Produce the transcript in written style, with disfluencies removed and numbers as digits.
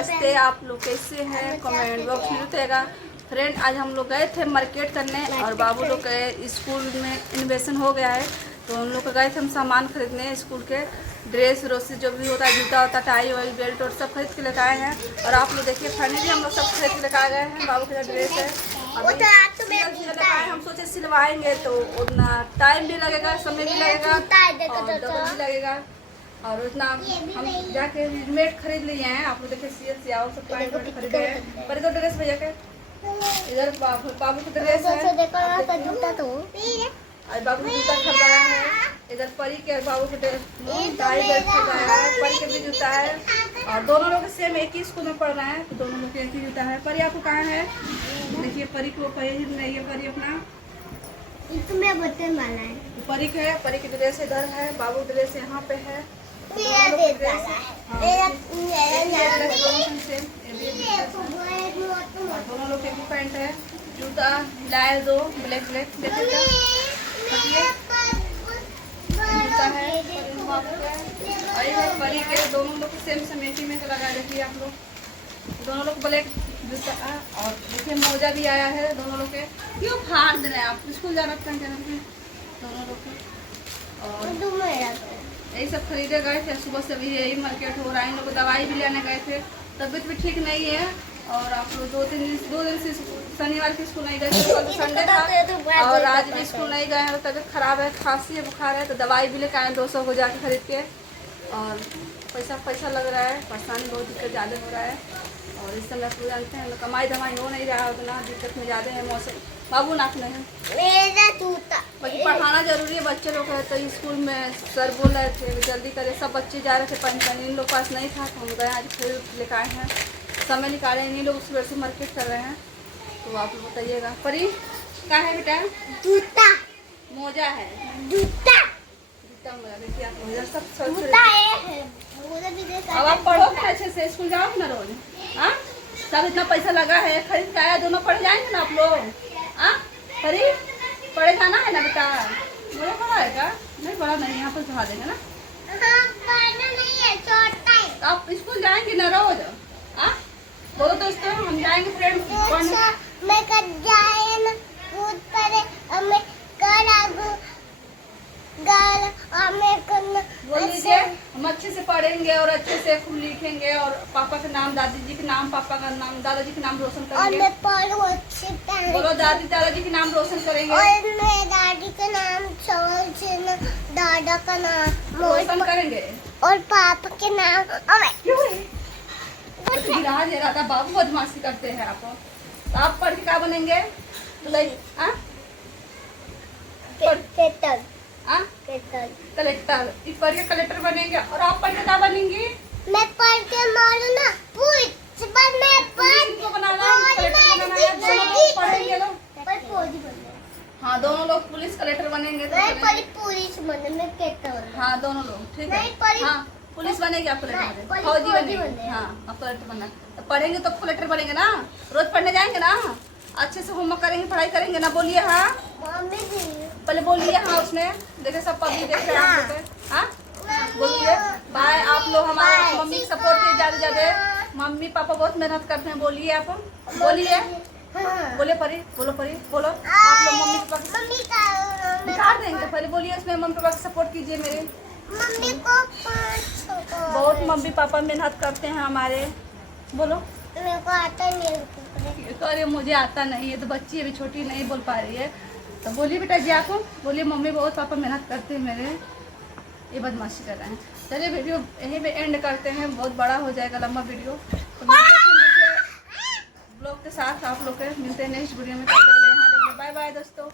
नमस्ते, आप लोग कैसे हैं? कमेंट बॉक्स में बताइएगा। फ्रेंड, आज हम लोग गए थे मार्केट करने और बाबू लोग के स्कूल में इन्वेशन हो गया है, तो उन लोग गए थे हम सामान खरीदने स्कूल के, ड्रेस रोसी जो भी होता है, जूता होता, टाई वाई बेल्ट और सब खरीद के लेकर आए हैं। और आप लोग देखिए फाइनली हम लोग सब खरीद के लेकर आ गए हैं। बाबू का ड्रेस है, हम सोचे सिलवाएंगे तो उतना टाइम भी लगेगा, समय भी लगेगा और डबल भी लगेगा, और उतना हम जाके रेडीमेड खरीद लिए हैं। आप लोग देखिए सियाओ सब पैंट वैंट खरीदे हैं। पर तो ड्रेस भैया के इधर बाबू का ड्रेस है, और बाबू का जूता खरीदाया है। इधर परी के बाबू के टाई बेल्ट खरीदाया है, परी के भी जूता है, और दोनों लोग सेम एक ही स्कूल में पढ़ रहे हैं, तो दोनों लोग के एक ही जूता है। परी आपको कहाँ है? देखिए परी को, ये परी अपना बटन वाला है। परी के है, परी की ड्रेस इधर है, बाबू ड्रेस यहाँ पे है। दोनों लोग के पैंट है, जूता लाए दो ब्लैक जूता है। और इधर परी के दोनों लोग सेम एक ही में लगा। देखिए आप लोग दोनों लोग ब्लैक जूता, और देखिए मोजा भी आया है दोनों लोग के। क्यों फाड़ दे रहे हैं आप? स्कूल जाना दोनों लोग के। और यही सब खरीदे गए थे सुबह से, भी यही मार्केट हो रहा है। इन लोग दवाई भी लेने गए थे, तबीयत भी ठीक नहीं है। और आप लोग दो दिन से शनिवार की स्कूल नहीं गए थे, कल संडे था, और आज भी स्कूल नहीं गए हैं। तबीयत खराब है, खांसी है, बुखार है, तो दवाई भी लेकर आए 200 को जाके खरीद के। और पैसा लग रहा है, परेशानी बहुत दिक्कत ज़्यादा हो रहा है। और इस समय आप जानते हैं कमाई धमाई हो नहीं रहा है, उतना दिक्कत में ज़्यादा है। मौसम बाबू नाक नहीं है, बाकी पढ़ाना जरूरी है बच्चे लोग है। तो स्कूल में सर बोल रहे थे जल्दी करे, सब बच्चे जा रहे थे पंचन, इन लोग पास नहीं था, तो हम गए आज फिर लेकर आए हैं। समय निकाले, इन लोग सुबह से मार्केट कर रहे हैं, तो आप लोग बताइएगा। परी क्या है बेटा? जूता मोजा है, जूता मोजा। देखिए आप मोजा सब अब अब आप पढ़ोगे अच्छे से, स्कूल जाओगे ना रोज? हाँ, सब इतना पैसा लगा है, खरीद के आया, दोनों पढ़ जाएंगे ना आप लोग? हाँ परी, पढ़े जाना है ना बेटा? मुझे पढ़ा है क्या? नहीं पढ़ा नहीं, यहाँ पर चढ़ा देंगे ना। नहीं है, छोटा है। तो आप स्कूल जाएंगे ना रोज? हाँ बोलो दोस्तों, हम जाएंगे फ्रेंड मैं कर जाए ना कूद पड़े, मैं कर आगू गाल हमें करना। बोल लीजिए, हम अच्छे से पढ़ेंगे और अच्छे से खूब लिखेंगे, और पापा के नाम, दादी जी के नाम, पापा का नाम, दादाजी के नाम रोशन और करेंगे। मैं पढ़ूं अच्छे से। बोलो दादी दादाजी के नाम रोशन करेंगे, और मैं दादी का नाम छोड़, दादा का नाम रोशन करेंगे, और पापा के नाम गिरा दे रहा था। बाबू बदमाशी करते हैं आप, तो आप पढ़ के क्या बनेंगे? कलेक्टर, इस पढ़ के कलेक्टर बनेंगे। और आप पढ़ के क्या बनेंगे? मैं पढ़ के मारू ना पुलिस हाँ दोनों लोग पुलिस कलेक्टर बनेंगे। पुलिस बने, मैं कलेक्टर। हाँ दोनों लोग ठीक है। नहीं, हाँ पुलिस बनेगी, आप कलेक्टर बनेंगे, फौजी बनेंगे। हाँ आप कलेक्टर बनना, तो पढ़ेंगे तो कलेक्टर बनेंगे ना। रोज पढ़ने जाएंगे ना, अच्छे से होमवर्क करेंगे, पढ़ाई करेंगे ना। बोलिए हाँ, पहले बोलिए हाँ। उसमें देखे सब पब्लिक देख रहे हैं। हाँ बोलिए बाय। आप लोग हमारे मम्मी की सपोर्ट कीजिए ज़्यादा ज़्यादा। मम्मी पापा बहुत मेहनत करते हैं। बोलिए आप, बोलिए, बोले परी, बोलो परी, बोलो। आप लोग मम्मी पापा निकाल देंगे, पहले बोलिए उसमें मम्मी पापा की सपोर्ट कीजिए। मेरे मम्मी को बहुत मम्मी पापा मेहनत करते हैं हमारे। बोलो। मेरे को आता नहीं है। अरे मुझे आता नहीं है, तो बच्ची अभी छोटी नहीं बोल पा रही है, तो बोलिए बेटा जी आप बोलिए मम्मी बहुत पापा मेहनत करते हैं मेरे, ये बदमाशी कर रहे हैं। चलिए वीडियो यहीं पे एंड करते हैं, बहुत बड़ा हो जाएगा लंबा वीडियो। तो ब्लॉग के साथ आप लोग के मिलते हैं नेक्स्ट वीडियो में। बाय बाय दोस्तों।